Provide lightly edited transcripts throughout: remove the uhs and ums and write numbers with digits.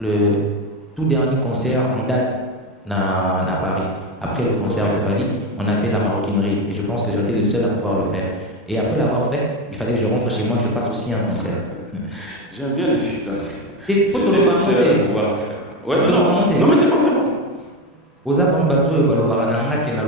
Le tout dernier concert en date à Paris. Après le concert de Paris, on a fait la maroquinerie. Et je pense que j'ai été le seul à pouvoir le faire. Et après l'avoir fait, il fallait que je rentre chez moi et que je fasse aussi un concert. J'aime bien l'assistance. Et pour te J'étais le le seul à raconter, pouvoir le faire. Ouais, pour te non, le non. raconter, Non, mais c'est bon, c'est bon. aux abambato, qui n'a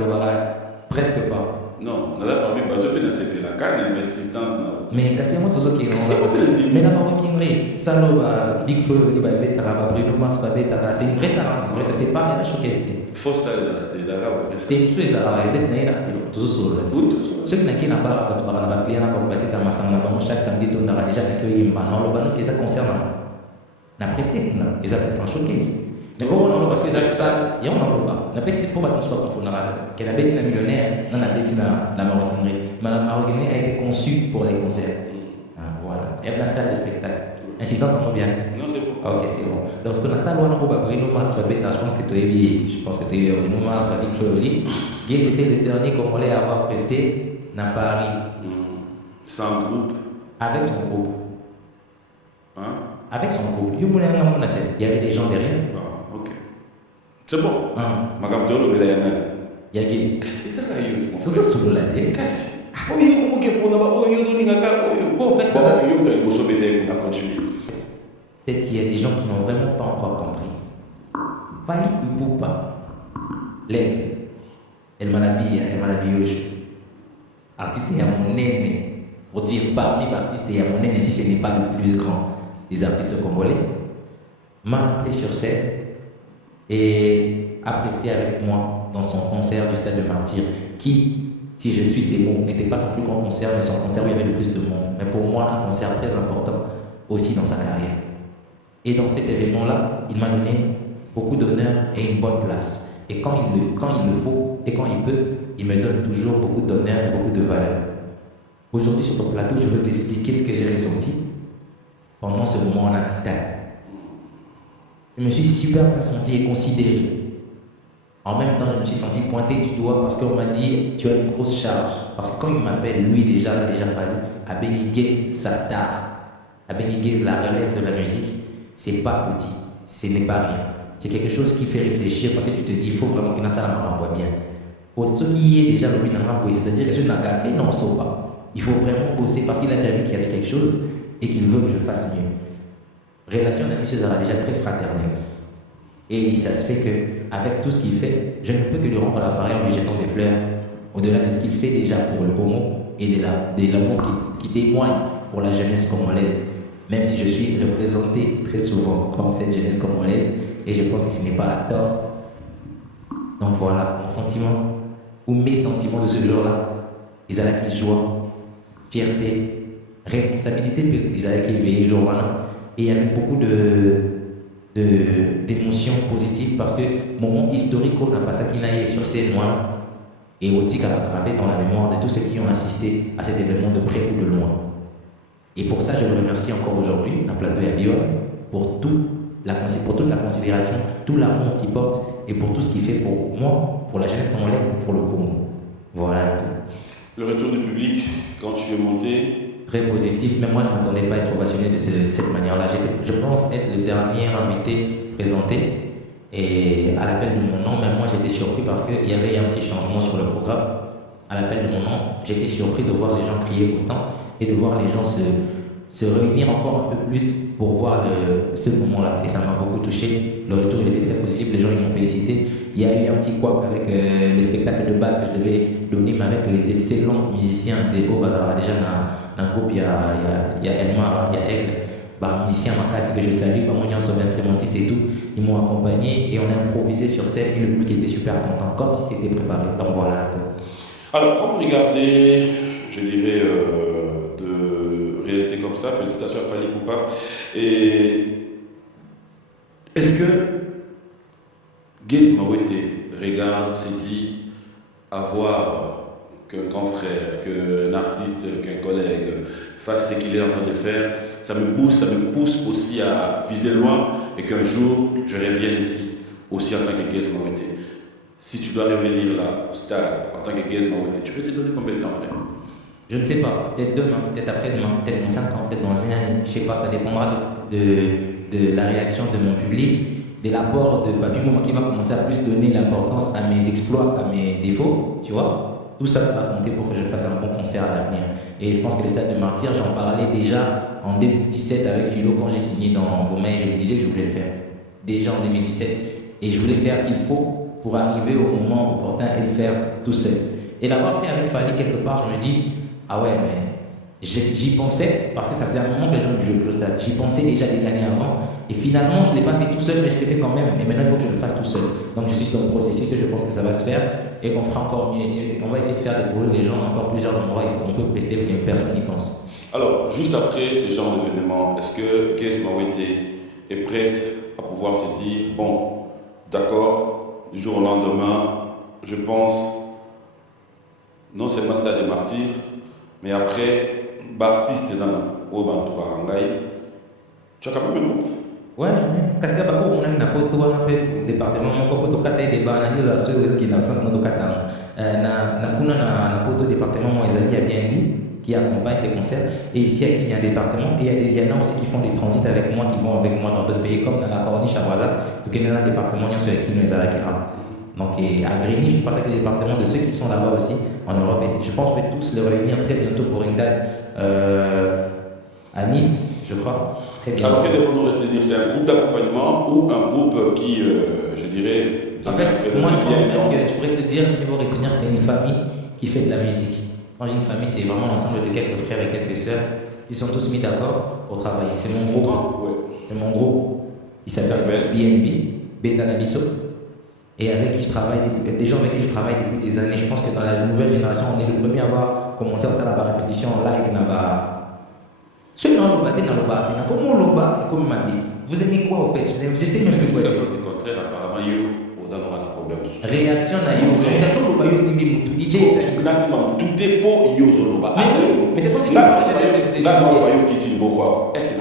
presque pas. Non, nada parmi bateau peut c'est la carne, mais assistance non. Mais kasi mo tozo ki Qu'est-ce qu'on peut dire? mais la maroquinerie, ça là, Big Flo, li ba betara, ba Bruno Mars, ba betara, c'est une vraie ça, une vraie ça, c'est pas la showcase. Fausse là, t'es d'arabe, après ça. Tem so ezala des na ina tozo solo là. Vous tous. Ceux qui n'a qu'un bar, bato ba na ba client na ba bateka masanga na ba chaque samedi to na déjà avec yimba, non lo ba no keza concert na presté na, ils ont peut-être un showcase. Mais bon, non, parce que dans ça, il y a un endroit. La peste pour battre, pas confondre. Qu'elle a bêtise millionnaire, non, la bêtise la maroquinerie. Mais la maroquinerie a été conçue pour les concerts. Ah, voilà. Il y a la salle de spectacle. Insistance en bien. Non, c'est bon. Ok, c'est bon. Donc, ce qu'on a ça, on a Bruno Mars, je pense que tu es bien. Je pense que tu es Bruno Mars, Big Flo. Gaze était le dernier Congolais à avoir presté dans Paris. Sans groupe. Avec son groupe. Hein? Avec son groupe. Il y avait des gens derrière. Ah, ok. C'est bon. Hein. Dolo, mais là, Il y a Gaze. qu'est-ce que ça va y Faut ça sous la tête. Qu'est-ce que oyo comment que pour n'avoir oyo do n'ingaka oyo. Bon, en fait, Bon, yo t'as le bosso bête on a continué. Peut-être qu'il y a des gens qui n'ont vraiment pas encore compris. Fali Ipupa, l'aigle, elle m'a habillé, artiste et à mon aîné, pour dire parmi les artistes et à mon aîné, si ce n'est pas le plus grand des artistes congolais, m'a appelé sur scène et a presté avec moi dans son concert du Stade de Martyr, qui, si je suis ses mots, n'était pas son plus grand concert, mais son concert où il y avait le plus de monde. Mais pour moi, un concert très important aussi dans sa carrière. Et dans cet événement-là, il m'a donné beaucoup d'honneur et une bonne place. Et quand il le faut et quand il peut, il me donne toujours beaucoup d'honneur et beaucoup de valeur. Aujourd'hui, sur ton plateau, je veux t'expliquer ce que j'ai ressenti pendant ce moment en Afghanistan. Je me suis super bien senti et considéré. En même temps, je me suis senti pointé du doigt parce qu'on m'a dit tu as une grosse charge. Parce que quand il m'appelle, lui déjà, ça a déjà fallu. Abeni Gaze, sa star. Abeni Gaze, la relève de la musique. C'est pas petit, ce n'est pas rien. C'est quelque chose qui fait réfléchir parce que tu te dis, il faut vraiment que ça me renvoie bien. Pour ce qui est déjà le c'est-à-dire que ce n'a qu'à faire, non, on sort pas. Il faut vraiment bosser parce qu'il a déjà vu qu'il y avait quelque chose et qu'il veut que je fasse mieux. Relation d'amitié sera déjà très fraternelle. Et ça se fait qu'avec tout ce qu'il fait, je ne peux que lui rendre l'appareil en lui jetant des fleurs, au-delà de ce qu'il fait déjà pour le Congo et de l'amour qui témoigne pour la jeunesse congolaise. Même si je suis représenté très souvent comme cette jeunesse congolaise, et je pense que ce n'est pas à tort. Donc voilà, mon sentiment, ou mes sentiments de ce jour-là, ils allaient qui joie, fierté, responsabilité, ils allaient qui veillent jour voilà. Et avec beaucoup d'émotions positives, parce que moment historique, on n'a pas ça qui n'a sur ces noirs, et aussi qu'à gravé dans la mémoire de tous ceux qui ont assisté à cet événement de près ou de loin. Et pour ça, je le remercie encore aujourd'hui, un plateau Yabio, pour toute la considération, tout l'amour qu'il porte et pour tout ce qu'il fait pour moi, pour la jeunesse congolaise et pour le Congo. Voilà. Le retour du public, quand tu es monté. Très positif, mais moi je ne m'attendais pas à être ovationné de cette manière-là. Je pense être le dernier invité présenté et à l'appel de mon nom, même moi j'étais surpris parce qu'il y avait un petit changement sur le programme. À l'appel de mon nom, j'étais surpris de voir les gens crier autant et de voir les gens se réunir encore un peu plus pour voir ce moment-là. Et ça m'a beaucoup touché. Le retour il était très positif, les gens ils m'ont félicité. Il y a eu un petit couac avec les spectacles de base que je devais donner, mais avec les excellents musiciens des Beaux-Bazar. Déjà dans le groupe, il y a Elmar, il y a Aigle, musicien Makassi que je salue, mon instrumentiste et tout. Ils m'ont accompagné et on a improvisé sur scène et le public était super content, comme si c'était préparé. Donc voilà un peu. Alors, quand vous regardez, je dirais, de réalité comme ça, félicitations à Fali Poupa. Et est-ce que Gaze Mawete regarde, se dit, avoir qu'un grand frère, qu'un artiste, qu'un collègue fasse ce qu'il est en train de faire, ça me pousse aussi à viser loin et qu'un jour, je revienne ici, aussi en tant que Gaze Mawete. Si tu dois revenir là, au stade, en tant que Gaze Mawete, tu peux te donner combien de temps après? Je ne sais pas, peut-être demain, peut-être après-demain, peut-être dans 5 ans, peut-être dans une année, je ne sais pas, ça dépendra de de la réaction de mon public, de l'apport de Papi Mouma qui va commencer à plus donner l'importance à mes exploits qu'à mes défauts, tu vois. Tout ça, ça va compter pour que je fasse un bon concert à l'avenir. Et je pense que le Stade de Martyr, j'en parlais déjà en 2017 avec Philo quand j'ai signé dans Beaumain, je me disais que je voulais le faire. Déjà en 2017. Et je voulais faire ce qu'il faut pour arriver au moment opportun et le faire tout seul. Et l'avoir fait avec Fally quelque part, je me dis, ah ouais, mais j'y pensais, parce que ça faisait un moment que je jouais au stade. J'y pensais déjà des années avant. Et finalement, je ne l'ai pas fait tout seul, mais je l'ai fait quand même. Et maintenant, il faut que je le fasse tout seul. Donc, je suis dans le processus et je pense que ça va se faire. Et qu'on fera encore mieux. On va essayer de faire découvrir les gens encore plusieurs endroits. On peut prester parce que personne n'y pense. Alors, juste après ce genre d'événement, est-ce que Guess Mawete est prête à pouvoir se dire, bon, d'accord, du jour au lendemain, je pense, non seulement Stade des Martyrs, mais après, Baptiste dans Obantu Parangaï, tu as quand même un groupe. Ouais, parce que papa, on a une apôtre, on a un département, on a un kata des bancs, on a ceux qui n'ont sens notre kata. On a un apôtre département, moi, Isali à Bienvenue, qui accompagne les concerts. Et ici, il y a un département, et il y en a aussi qui font des transits avec moi, qui vont avec moi dans d'autres pays, comme dans la Corniche à Waza. Donc, il y a un département, il y a ceux qui nous a. Donc, à Grigny, je partage le département de ceux qui sont là-bas aussi, en Europe. Et je pense que je vais tous les réunir très bientôt pour une date à Nice, je crois. Très bientôt. Alors, que devons-nous retenir? C'est un groupe d'accompagnement ou un groupe qui, je dirais... En fait, moi, je pense même que je pourrais te dire, il faut retenir que c'est une famille qui fait de la musique. Quand j'ai une famille, c'est vraiment l'ensemble de quelques frères et quelques sœurs. Ils sont tous mis d'accord pour travailler. C'est mon groupe. Ouais. C'est mon groupe. Il s'appelle BNB, Beta Nabiso. Et avec qui je travaille, des gens avec qui je travaille depuis des années. Je pense que dans la nouvelle génération, on est le premier à avoir commencé à faire la répétition en live. Vous aimez quoi au fait? Je sais même plus quoi. C'est le contraire, apparemment, on aura un problème. Réaction à You. Tout dépend de Yozoloba. Mais c'est pas si tu parles de est-ce que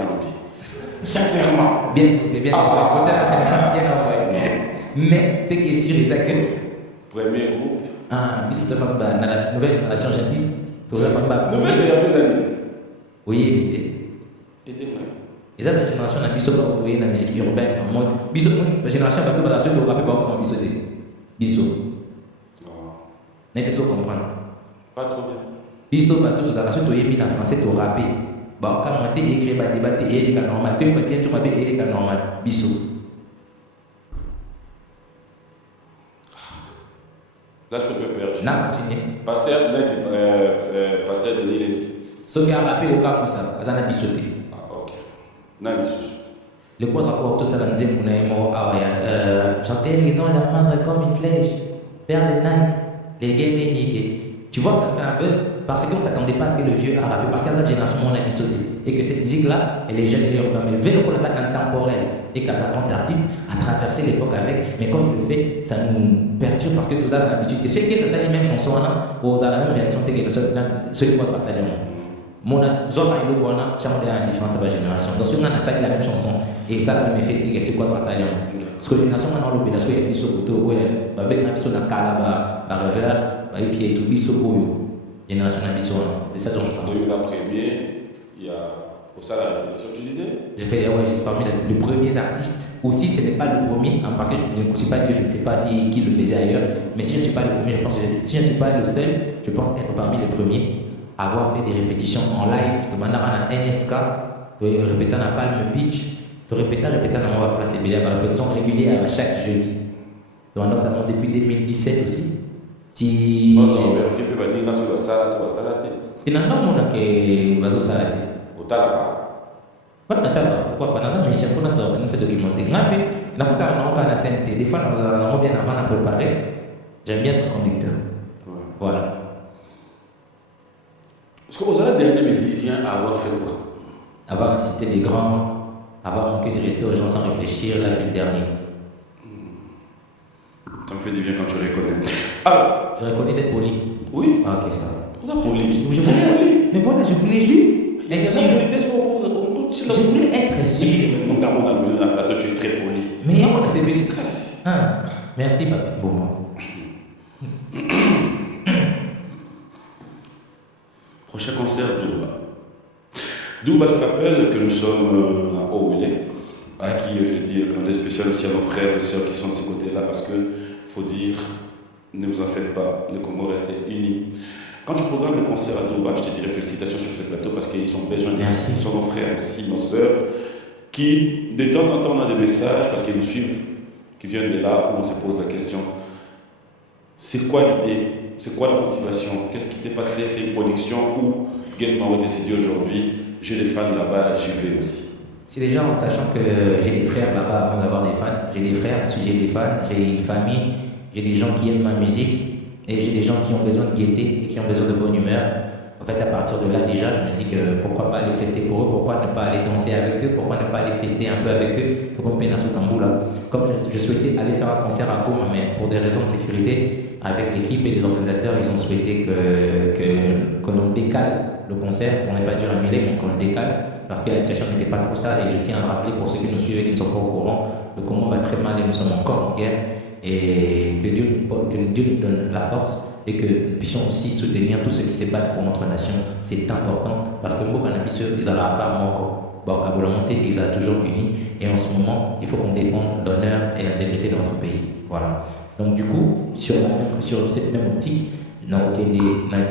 sincèrement. Bien trouvé, bien envoyé. Mais ce qui est sûr, c'est que. Premier groupe. Dans la nouvelle génération, j'insiste. Nouvelle génération, c'est oui, et ça, la génération, on a mis la musique urbaine en mode. La génération, on va tout rapper comment bisoter. Biso. N'était-ce pas comprendre? Pas trop bien. Biso, tout ça, tu as mis la français, tu as rappé. Bah, quand on a écrit, bah, débat, et les normal. Tu as bien, tu m'as bien, et les normal. Biso. Là, je peux perdre. Non, continue. Pasteur Denis Lessi. Ce qui a rappé au cas comme ça, ça a bisoté. Ah, ok. Non, le quadre pour tout ça, on dit chanter dans la main comme une flèche, père de Nike, les gays niqués. Tu vois que ça fait un buzz parce qu'on ne s'attendait pas à ce que le vieux a rappé, parce qu'à cette génération, on a bisoté. Et que cette musique-là, elle est jeune, elle est urbaine, mais le vélo pour ça intemporel et qu'à 50 artistes a traversé l'époque avec, mais quand il le fait, ça nous perturbe parce que tout ça a l'habitude. Tu sais que ça c'est les mêmes chansons, ou ça a la même réaction que ceux qui vont passer à l'émon. Mon zone a une bonne différence à la génération. Dans ce cas, on a la même chanson et ça a le même effet que ce qu'on va passer à l'émon. Parce que la génération, on a l'obédience, il y a plus de photos, il y a plus de calaba, la revers, et puis il y a tout, il y a génération a plus de ça dont je parle. Il y a la première, il y a pour ça la répétition, tu disais? Je suis parmi les premiers artistes. Aussi, ce n'est pas le premier, hein, parce que je ne suis pas Dieu, je ne sais pas qui le faisait ailleurs. Mais si je ne suis pas le premier, je pense que si je ne suis pas le seul, je pense être parmi les premiers à avoir fait des répétitions en live. Tu as NSK, tu répétais à Palm Beach, tu répétais à on va placer bien, répétition régulière à chaque jeudi. Donc, ça monte depuis 2017 aussi. Tu on va vérifier que tu vas salater. Tu n'as pas de qui va salater. Pourquoi pas? Mais il faut se documenter. Des fois, on a bien avant à préparer. J'aime bien ton conducteur. Voilà. Est-ce que vous êtes le dernier musicien à avoir fait quoi? Avoir incité des grands, avoir manqué de respect aux gens sans réfléchir, là c'est le dernier. Ça me fait du bien quand tu reconnais. Alors, je reconnais d'être poli. Oui. Ah, ok, ça va. On a poli. Mais voilà, je voulais juste être sûr. Je voulais être sûr. Mais tu es dans le plateau, tu es très poli. Mais il y a moi c'est belle trace. Merci, papi. Bon. Prochain concert, Douba. Douba, je te rappelle que nous sommes à Owele. à qui je dis un clin spécial aussi à nos frères et sœurs qui sont de ce côté-là, parce que faut dire, ne vous en faites pas, le Congo reste uni. Quand tu programmes le concert à Douba, je te dirais félicitations sur ce plateau parce qu'ils ont besoin de ça. Ce sont nos frères aussi, nos sœurs, qui de temps en temps ont des messages parce qu'ils nous suivent, qui viennent de là où on se pose la question. C'est quoi l'idée? C'est quoi la motivation? Qu'est-ce qui t'est passé? C'est une production où Gaël Maroté s'est dit aujourd'hui, j'ai des fans là-bas, j'y vais aussi. C'est déjà en sachant que j'ai des frères là-bas avant d'avoir des fans. J'ai des frères, ensuite j'ai des fans, j'ai une famille, j'ai des gens qui aiment ma musique et j'ai des gens qui ont besoin de gaieté et qui ont besoin de bonne humeur. En fait, à partir de là, déjà, je me dis que pourquoi pas aller rester pour eux, pourquoi ne pas aller danser avec eux, pourquoi ne pas aller fester un peu avec eux, comme Penasso Kamboula. Comme je souhaitais aller faire un concert à Goma, mais pour des raisons de sécurité, avec l'équipe et les organisateurs, ils ont souhaité que l'on décale le concert, pour ne pas dire annuler, mais qu'on le décale, parce que la situation n'était pas trop ça. Et je tiens à le rappeler pour ceux qui nous suivent et qui ne sont pas au courant, le Congo va très mal et nous sommes encore en guerre. Et que Dieu nous donne la force et que nous puissions aussi soutenir tous ceux qui se battent pour notre nation. C'est important parce que ils ont toujours unis et en ce moment il faut qu'on défende l'honneur et l'intégrité de notre pays. Voilà. Donc du coup, sur cette même optique, nous avons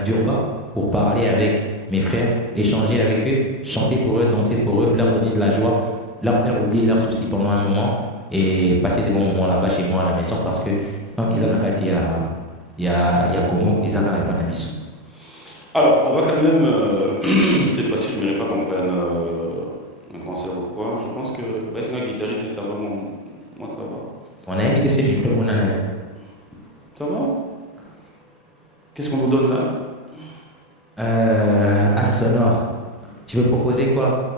Durba pour parler avec mes frères, échanger avec eux, chanter pour eux, danser pour eux, leur donner de la joie, leur faire oublier leurs soucis pendant un moment et passer des bons moments là-bas chez moi à la maison parce que tant qu'ils ont la il y a comment ils n'ont pas la maison. Alors, on va quand même, cette fois-ci, je ne dirais pas qu'on prenne un concert ou quoi. Je pense que c'est un guitariste et ça va, moi ça va. On a invité ce micro, mon ami. Ça va? Qu'est-ce qu'on nous donne là? Art sonore. Tu veux proposer quoi?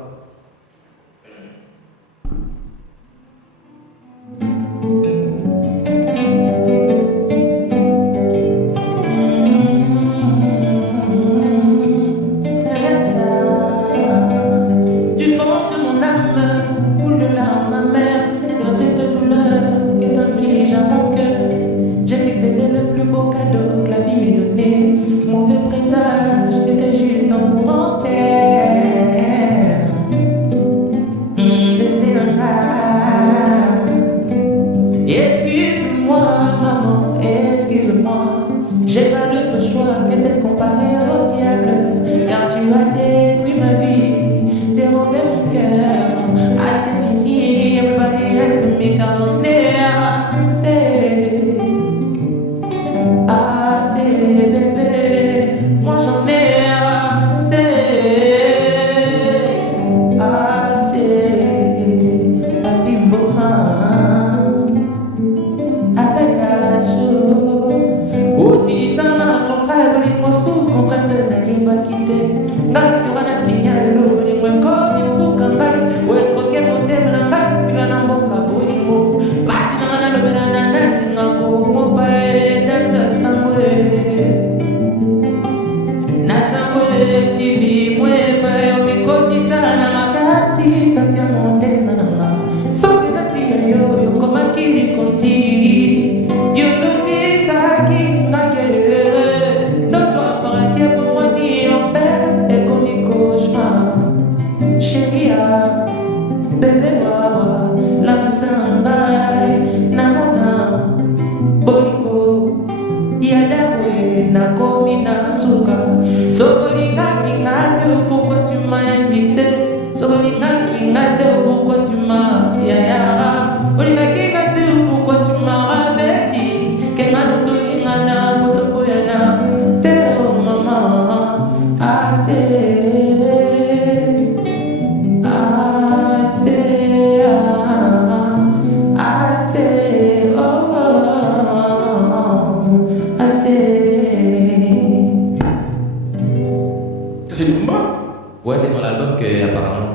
Ouais, c'est dans l'album que apparemment.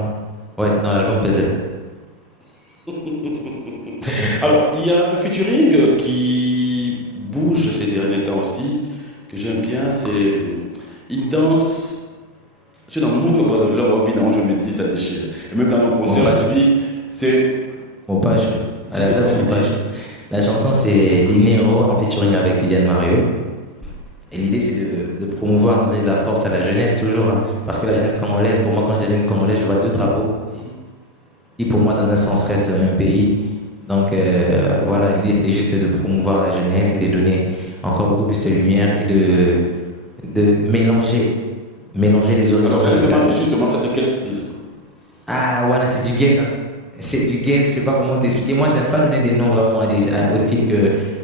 Ouais, c'est dans l'album Puzzle. Alors, il y a un featuring qui bouge ces derniers temps aussi, que j'aime bien, c'est. Il danse. Je suis dans le monde de Brazzaville, évidemment, je me dis ça déchire. Et même dans ton concert, je dis, c'est. Mopage. À la place Mopage. La chanson, c'est Dinero en featuring avec Kylian Mario. Et l'idée, c'est de promouvoir, donner de la force à la jeunesse, toujours. Hein, parce que la jeunesse congolaise, pour moi, quand je dis jeunesse congolaise, je vois deux drapeaux. qui pour moi dans un sens reste le même pays. Donc voilà, l'idée c'était juste de promouvoir la jeunesse et de donner encore beaucoup plus de lumière et de mélanger les horizons. Alors, je me demande justement, ça c'est quel style? Ah voilà, c'est du gaze. Hein. C'est du gaze, je sais pas comment t'expliquer. Moi je n'aime pas donner des noms vraiment au style que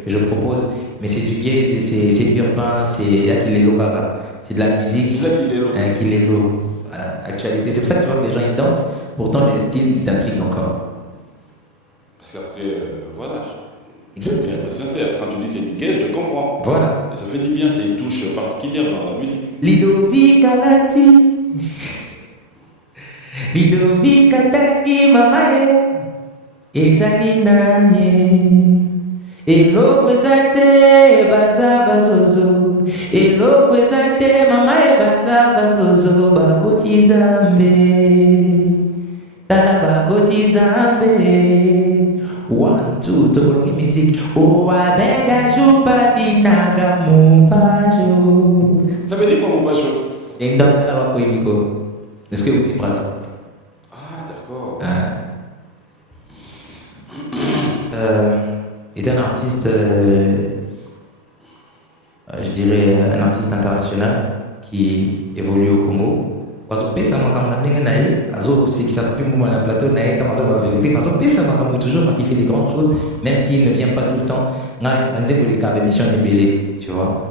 je propose, mais c'est du gaze et c'est urbain, c'est Akilelo Baba. C'est de la musique. C'est Akilelo. Voilà, actualité. C'est pour ça que tu vois que les gens ils dansent, pourtant les styles ils t'intriguent encore. Parce qu'après, voilà, je Exact. vais être sincère, quand tu dis c'est du gaze, je comprends. Voilà. Et ça fait du bien, c'est une touche particulière dans la musique. Lidovica Lati. Lidovica Taki Mamae. Etani Nanye. Elokwezate baza basozo. Elokwezate mamae baza basozo. Bakoti zambe. Tala bakoti zambe. 1, 2, tokologi musique. Oh, abega juba dinaga mubajo. Ça veut dire quoi mon bacho? Et dans ça, alors, Miko. Est-ce que vous dites présent? Ah, d'accord. Est un artiste, je dirais, un artiste international qui évolue au Congo. Parce que ça toujours parce qu'il fait des grandes choses, même s'il ne vient pas tout le temps. Tu vois.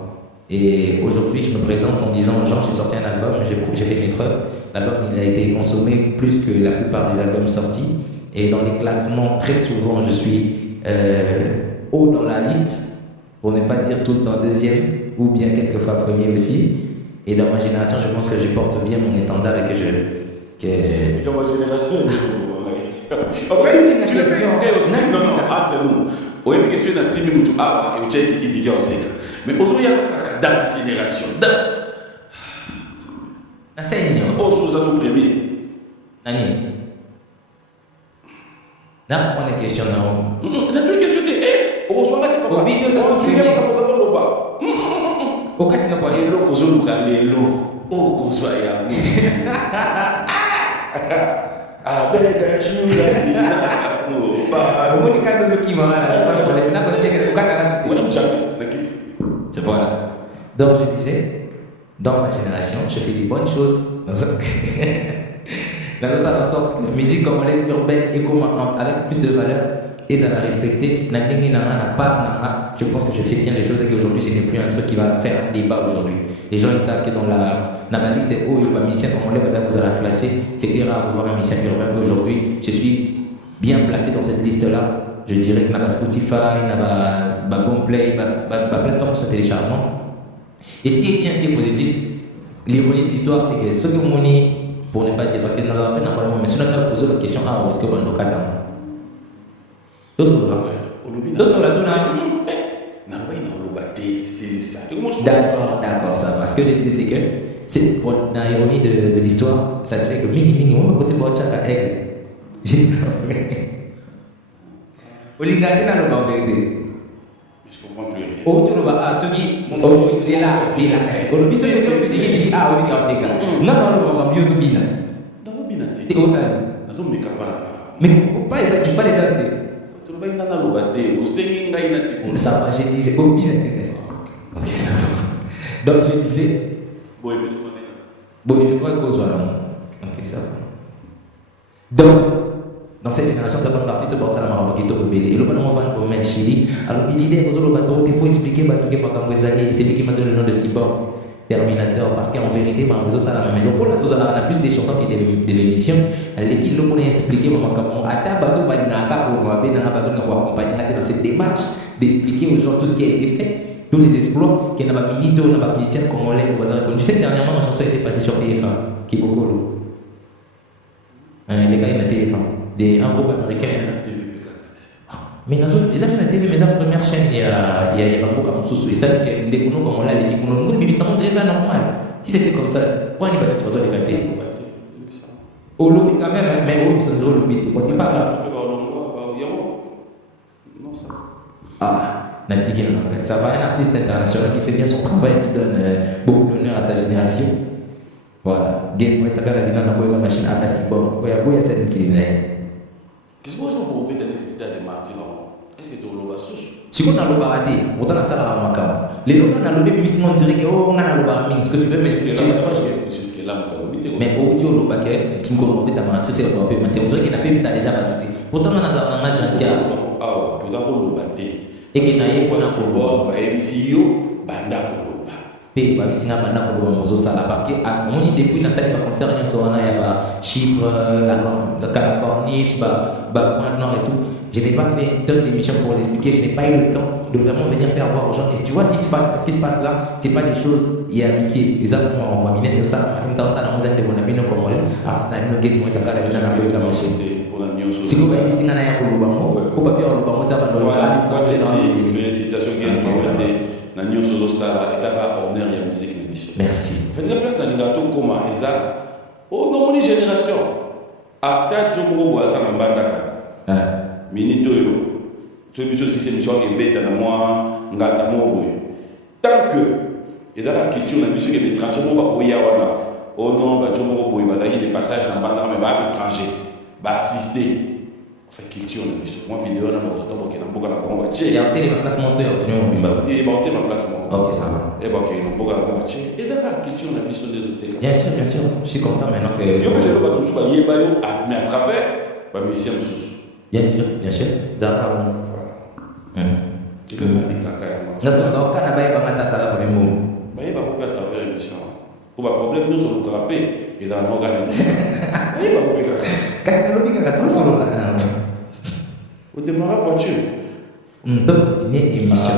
Et aujourd'hui, je me présente en disant aux gens, j'ai sorti un album, j'ai fait mes preuves. L'album, il a été consommé plus que la plupart des albums sortis. Et dans les classements, très souvent, je suis haut dans la liste, pour ne pas dire tout le temps deuxième, ou bien quelquefois premier aussi. Et dans ma génération, je pense que je porte bien mon étendard et que je... Dans ma génération, en fait, tu le fais exprès aussi, non, entre nous. Oui, mais je suis dans 6 minutes, et tu as dit mais aujourd'hui, il y a dans la génération. Enseigne. Oh, sous ça, premier. Nani? N'a pas de question, non. On a plus de questions. Eh, on reçoit la question. Au milieu, ça se tu viens pas pour le bas. Au cas où tu n'as pas de l'eau, qu'on soit les lots. Oh, qu'on soit à nous. Ah, ben, je suis là. C'est voilà. Donc je disais, dans ma génération, je fais des bonnes choses. Dans la sorte que la musique congolaise urbaine et avec plus de valeur, et ça l'a respecté. Je pense que je fais bien les choses et qu'aujourd'hui ce n'est plus un truc qui va faire un débat aujourd'hui. Les gens ils savent que dans ma liste des hauts musiciens congolais, vous allez la classer. C'était rare de voir un musicien urbain. Aujourd'hui, je suis bien placé dans cette liste-là. Je dirais que Spotify, Boomplay, plateforme sur téléchargement. Et ce qui est bien, ce qui est positif, l'ironie de l'histoire, c'est que ce que mon pour ne pas dire, parce que nous avons pas normalement, mais si on a posé la question, est-ce que vous avez un cas D'accord, ça va. Ce que je disais, c'est que dans l'ironie de l'histoire, ça se fait que mini, on va côté de Chaka Aigle. J'ai travaillé. Olingate na loba vérité. Je comprends plus rien. Oh, tu loba ceux qui c'est là. On dit que tu dis oui c'est non loba mieux subina. Dans le binate. Et ça. Dans le mekapa. Mais pas ça tu pas les danser. Tu loba ina na loba te, o sengi ngai na tipo. Ça va, je disais au binate. OK, ça va. Donc je disais bon, je crois que soit là. OK, ça va. Donc dans cette génération, tu as pas d'artistes pour ça, la marabakito rebelle. Et le ballon va pour mettre Chili. Alors, l'idée, il faut expliquer, c'est lui qui m'a donné le nom de Cyborg Terminator. Parce qu'en vérité, ma réseau, ça la même. Donc, on a plus des chansons qui de l'émission. L'équipe, on a expliqué, à ta bateau, pour accompagner dans cette démarche d'expliquer aux gens tout ce qui a été fait. Tous les exploits, qu'il n'y a pas minito, il n'y a pas musicien congolais. Tu sais que dernièrement, ma chanson a été passée sur TF1, Kibokolo. Les gars, il y a TF1. Un groupe américain. Mais ils ont fait la TV, mais la première chaîne, il y a beaucoup comme sous. Et ça, des gens comme on l'a dit, nous disons ça montrait ça normal. Si c'était comme ça, pourquoi on n'y va pas sur les gâtés? Au lobby quand même, mais au lobby, au lobby, c'est pas grave. Non, ça. Ah, Natiki, ça va, un artiste international qui fait bien son travail, qui donne beaucoup d'honneur à sa génération. Voilà. Gaze moi taka na bina na boy machine aka sibom. Oya boya sen kilina. Qu'est-ce que vous avez nécessité des martyrs? Est-ce que tu as le sous? Si on a le baraté, autant la salle à Macam. Les locaux n'a le bébé, on dirait que oh, on a le bar, ce que tu veux, mais tu n'as pas jusqu'à là, mais au tu le baquet, tu me connais, tu m'as c'est le bébé, mais on dirait qu'il n'a pas ça déjà battu. Pourtant, on a un gentil. Ah, tu as le batté. Et qu'il n'a pas de bord, bah, MCO, banda koloba. Pe ba bisinga banda koloba mozo sala parce que on depuis na sali ba concert rien sur on a ba Chypre, la Corniche, ba Point Nord et tout. Je n'ai pas fait une tonne d'émissions pour l'expliquer, je n'ai pas eu le temps de vraiment venir faire voir aux gens. Et tu vois ce qui se passe là, c'est pas des choses il y a Mickey, les hommes on va miner ça, même temps ça dans mon de mon ami non comme artiste na bino gezi mo takala na ko la machine. Si vous avez bisinga na ya koloba mo, ko papier koloba mo ta ba no la ça c'est dans félicitations gezi mo na nyonso sala etaka honneur ya musique l'émission. Merci. Faites place na lingato koma eza oh non mon génération. Ata jomo boaza na mbandaka. Minito yo. Tu as aussi cette mission qui est bête dans moi, nganda mo tant que et dans la culture la musique est étranger mo ba boya wana. Oh non, ba jomo boy ba des passages dans mbandaka mais ba étranger. Ba assister. Fait culture la musique. Moi vidéo na mo totombo ke na mboka na bomba tché. Il y a un déplacement de finir bimba. Et ba hôtel ma place mon. OK, ça va. Et ba OK, na mboka na bomba tché. Et dans la culture la musique de te. Bien sûr, je suis content maintenant que yo le ba tout ba yeba yo mais à travers ba musicien sous. Bien sûr, Zara. Et le mari kaka. Nasi on kana baye ba matata la kwa mimo. Baye ba ko à travers l'émission. Pour ba problème nous on le rapper et dans l'organe. Baye ba ko kaka. Kasi lobi kaka tout solo là. Au démarrage voiture. Donc continuer émission.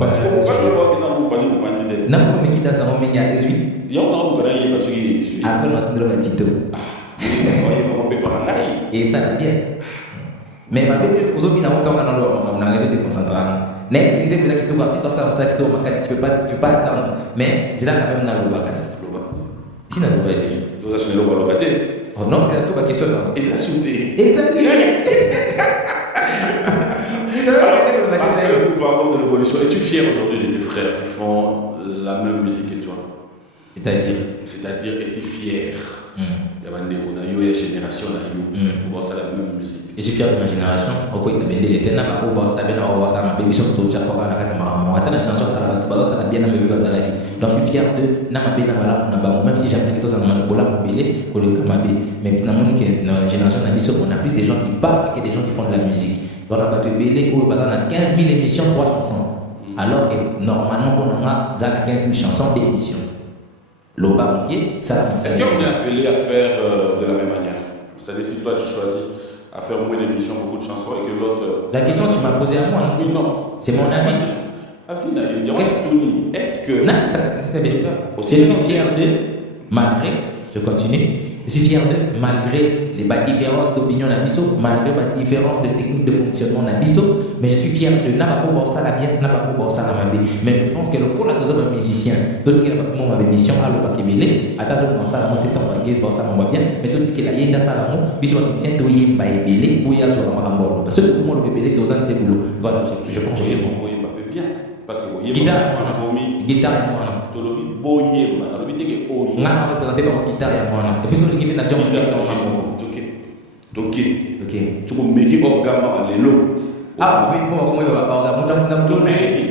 Parce que moi je vois que dans mon pas mon pas dit. Na mo miki dansa mo menya esui. Yo na ko kana yeba so ki. Après on tindre batito. Et ça va bien. Mais ma belle est aujourd'hui dans on a raison de concentrer. N'est que tu dis que artiste ça ça que tu peux pas attendre mais c'est là quand même dans le bagage. Si na le déjà. Donc ça c'est le bagage. Oh non, c'est ce que ma question. Et ça sauté. Et ça nous parlons de l'évolution. Es-tu fier aujourd'hui de tes frères qui font la même musique que toi? C'est-à-dire, es-tu fier? Il y a une génération où ça la même musique. Je suis fier de ma génération. Pourquoi il s'appelle l'été? N'a pas où ça bien avoir ça ma baby sur tout chat pour la catamara. Attends la génération qui a la ça bien à me vivre à la vie. Donc je suis fier de n'a pas bien à la même si jamais que tout ça m'a bola mobile pour le camabé. Mais finalement que la génération on a plus des gens qui parlent que des gens qui font de la musique. On a battu Bélé où on a 15 000 émissions 3 chansons. Alors que normalement on a 15 000 chansons des émissions. L'Oba ça. Est-ce qu'on est appelé à faire de la même manière? C'est-à-dire si toi tu choisis à faire moins d'émissions, beaucoup de chansons et que l'autre. La question tu m'as posée à moi, non? Oui, non. C'est mon avis. Est-ce que. Non, c'est bien ça. Je suis fier de, malgré, je continue, je suis fier de, malgré les différences d'opinion d'Abisso, malgré les différences de technique de fonctionnement d'Abisso, mais je suis fier de Nabako Borsala bien, Nabako Borsala Mabé. Mais je pense que le cours là, nous sommes musiciens. D'autres qui n'ont pas comment ma mission, à l'Obakébélé, à Tazo Borsala, mon temps, Bagez, Borsala, mon bien, mais tout ce qui est là, Yenda Salamo, Bishop Musicien, Toye Mbaébélé, Bouya sur Ramambolo. Parce que le moment le bébé, Tozan, c'est boulot. Voilà, je pense que j'ai bon. Bien. Parce que guitare et moi. Tolobi boyema, tolobi teke oye. On a représenté par guitare et moi. Et puis sur l'équipe nationale, ok. Tu peux métier orgama à l'élo. Ah oui, bon, comment il va orgama?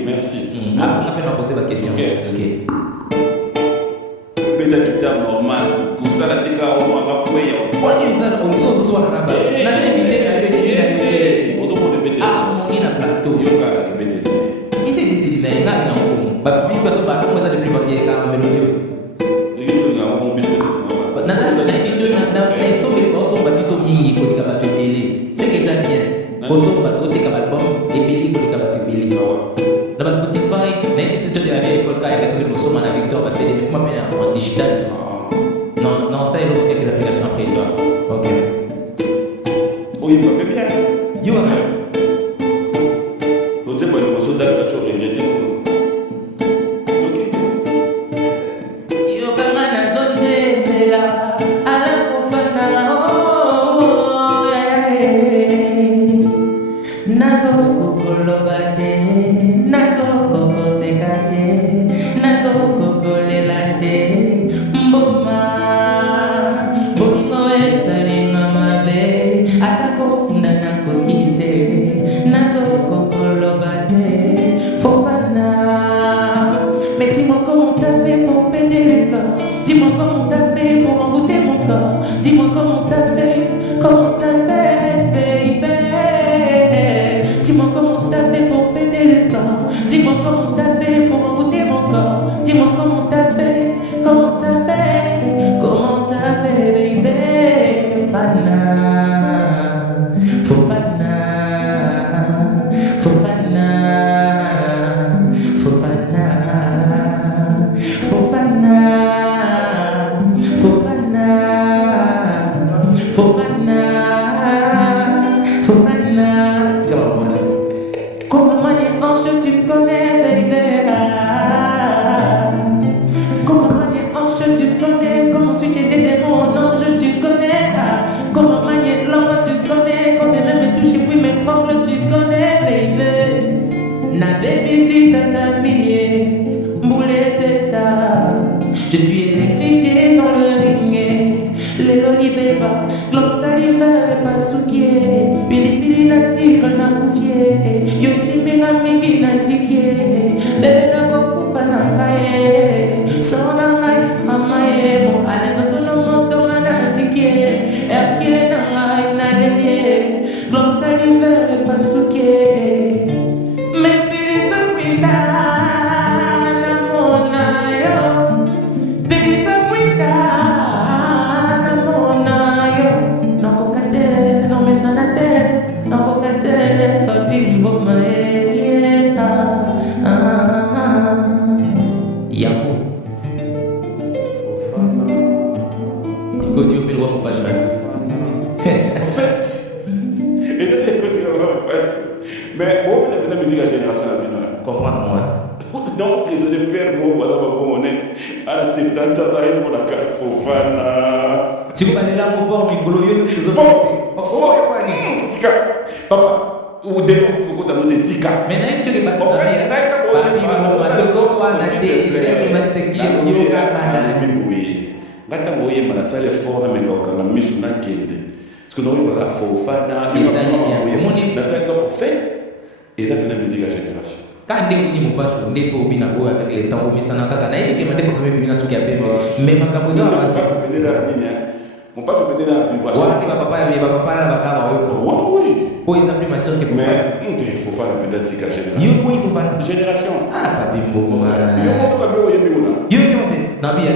Merci. On a peine à poser la question. Ok. Peut-être guitare normal. Tout ça, la déca, on va pas payer. On dit aux soirs là-bas. La invité à l'heure. On demande de péter. Ah, on est dans le plateau. Yoga, péter. Il s'est pété de l'air. Là, il y a un peu. Bah, puis, parce que bah, comment ça le plus varié car on mélodie. C'est que ça vient. Bosso bateau tes album et Billy pour les cabatos Billy. Dans ma Spotify, même si tu as avec l'école, il y a retrouvé nos sommes à Victor parce que les mecs en digital. Non, ça il y a quelques applications après ça. Ok. Oui, ça fait bien. You are. Donc c'est pas une chose d'acceptation regrettée. Mboma, bolingo esalinga ma Je suis électrifié dans le ring. Les lolibébas, glande salivaire, pas souquier. Pili pili na sucre na koufier. Yosi pina mingi na sikier. Bébé na kokufa na ngaye. Sona ngaye, mama ye. Mo alenzo no moto na sikier. Erkie na ngaye na lelie. Glande salivaire, pas souquier. Mais pili sa winda. Mais bon, on a la musique à génération à bien. Comprends-moi. Donc, les autres pères, moi, on est à la 70 ans, on a qu'à Fofana. Tu vas aller là pour voir Micolo, il y a une chose. Papa, ou des mots pour noter Tika. Mais n'a-t-il que pas de famille? Parmi mon matos, soit la télé, j'ai humanité qui est au yoga. Gata moye mana sale fona me kokanga misu na kende. Parce que nous on va Fofana, il ça bien. La salle donc en fait, et là la musique à génération. Quand on dit mon pas sur des pour bien avec les temps mais ça n'a pas kana il que m'a des fois même bien sur qui a mais ma capozo avance. Mon pas se dans la vibration. Ouais, papa là va oui. Pour les applis matière que mais il faut faire la peut-être génération. Il faut faire génération. Ah papi bon. Yo monte pas bien yo Yo qui monte. Non bien.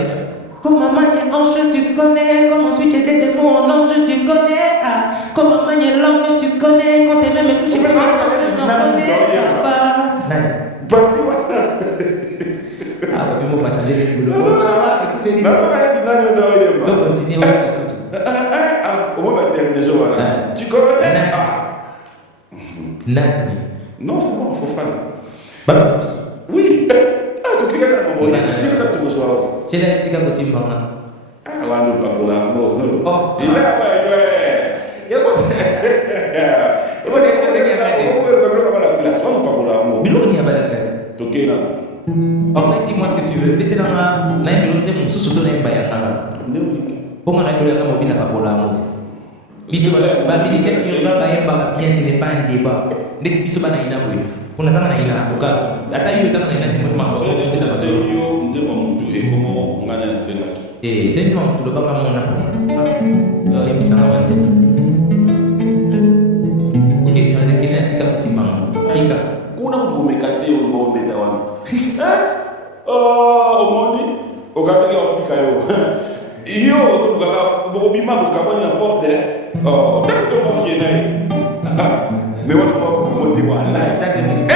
Comment manier ange tu connais, comment switcher des démons en ange tu connais, ah, comment manier langue tu connais, quand t'es même touché par je n'en connais pas. Ah, papi, moi, pas changer les boulots. Ça va, écoutez, les boulots. Donc, continuez, on va passer sous. Ah, on va terminer ça, voilà. Tu connais? Ah. Nani? Non, c'est bon, Fofana. Bah, oui. Ah, tu sais quand même, tu sais quand tu me sois. Tu l'as dit quand aussi, maman. Ah, là, nous, pas pour l'amour, non. Oh, il a pas, il a pas. En fait, dis-moi ce que tu veux. Peut-être dans la maison, sous sous ton aimant. Pour moi, on a un mobile à pour l'amour. Bisous, ma musicienne qui va bien, ce n'est pas un débat. N'est-ce bisous, pas un amour. Pour la table, il a un cas. Attends, il y a un et c'est un tout le bas mon appel. Il me semble que ok, il y a des gens qui sont tika. Kuna mtu umekate ngombe dawana. Oh, omoni, okasaki otika yo. Yo to kaka bobima bokaboni na porte. Oh, ça que moi qui naï. Mais moi comment moti wala. Exactement.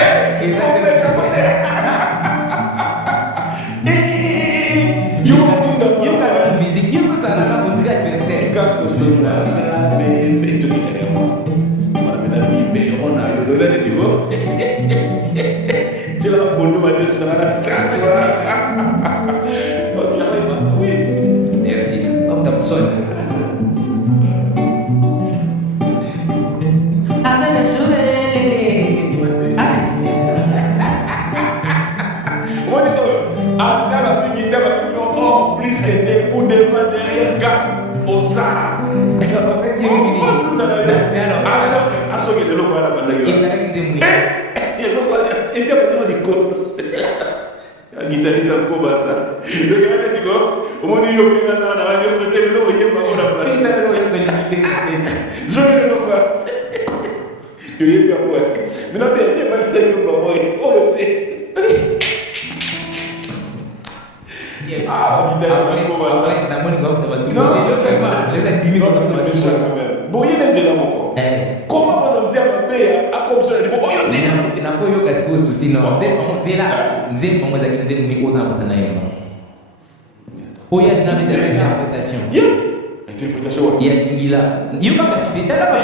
Yo ka musique, yo ça la musique adversaire. Tika kusuna bébé tu connais moi. On a eu de la décision. Tu l'as pour nous, mais je oui. Merci. Comme ta sonne. Plus que des coups de main derrière gars au ça. En fait, il et puis après on dit quoi? La guitariste a pas ça. Le gars dit quoi? Au moins il y a une nana na radio traité le lot il y a pas on a place. Il a le lot solidité. Je ne le quoi. Il y a quoi? Mais non bien il pas il y a pas moi. Oh le ah, la guitariste a pas ça. La monnaie va te battre. Non, le 10 000 ça va te ça quand même. Bon, il y a des gens encore. Comment vous avez dit à comme ça il faut il n'a pas eu qu'à se poser aussi non c'est là nzembe moi za nzembe ni oza mbasa na yema oya na mettre interprétation interprétation ya singila yo pas cité tala ba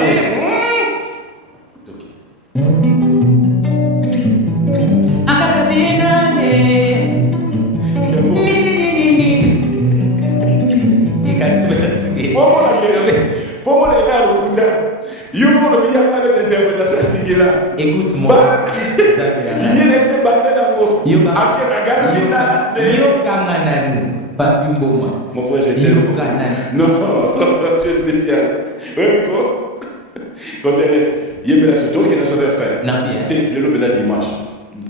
akabina ne pour moi les gars le couteau you know le bien avec l'interprétation singila écoute-moi il y a des battre dans Mon frère, je t'aime. Non, tu es spécial. Oui, Miko. Quand elle est, il y a une chose qui est dans son affaire. Le lopédal dimanche.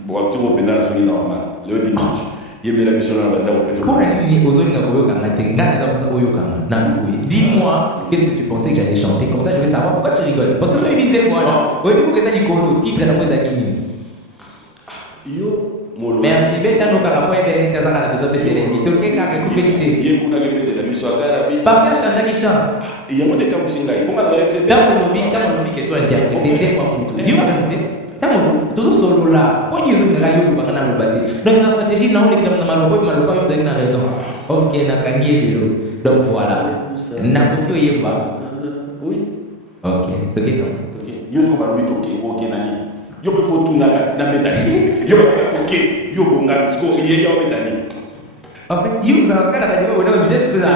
Bon, tu vas au pédal, c'est normal. Le dimanche. Il y a une mission dans la bataille. Dis-moi, qu'est-ce que tu pensais que j'allais chanter? Comme ça, je vais savoir pourquoi tu rigoles. Parce que c'est une moi. Oui, pourquoi tu as dit qu'on titre dans les Guinée? Merci. Parfois, chanter qui chante. Il y a des cas où c'est là. Pourquoi la que toi interprété, dis-moi que c'était. Toujours solo là. Pour nous, nous avons donc la stratégie, nous avons raison. Donc voilà. Oui. Ok. Ok. Yo ko ba bito ke o ke nani yo pe fotu na betani yo ba ko ke yo bonga sko ye yo betani en fait yo za ka da ba wona business ko za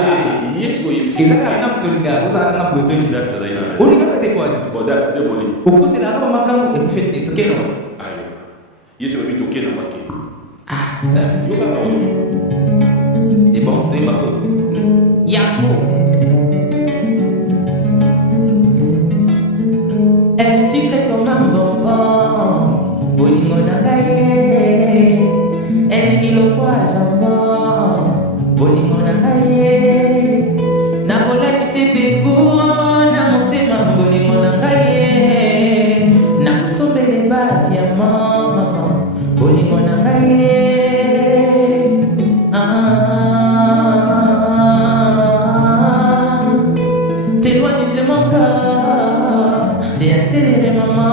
yes ko yim ina ka na to ga ko za na ko to ni da sa da ina o ni ka te ko bo da te ko ni o ko se la ba makam e fete to ke no ayo yeso ba bito ke na make ça yo ka ba et bon to imako yango elle sucrée comme un bonbon, bolingo nangaye. Elle est le poids jambon, bolingo nangaye. Nabola qui se pécour, na monté ma bolingo nangaye. Na kusombe les bâtiments, maman, bolingo nangaye. T'éloignes de mon corps, c'est accéléré maman.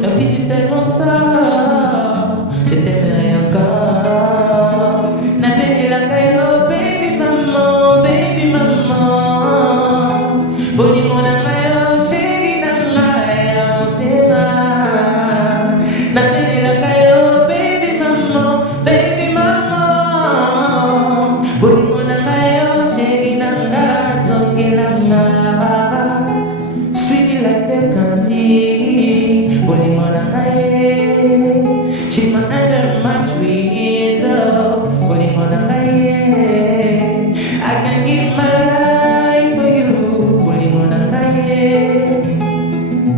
Même si tu sais mon sort, je t'aimerai encore. N'appelle la caillou, baby maman, baby maman. Bolingo nangayo, chéri nangayo, tema. N'appelle la caillou, baby maman, baby maman. Bolingo nangayo, chéri nangayo, zongelanga. Sweetie like a candy, bolingo nangaye. She's my angel, my tweezer, bolingo nangaye. I can give my life for you, bolingo nangaye.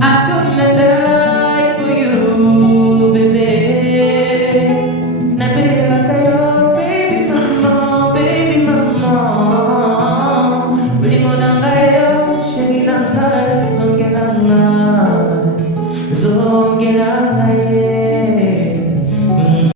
I'm gonna die for you, baby. Napele lakayo, baby mama, baby mama. Bolingo nangayo, sheri nangayo, zongelanga, zongelanga.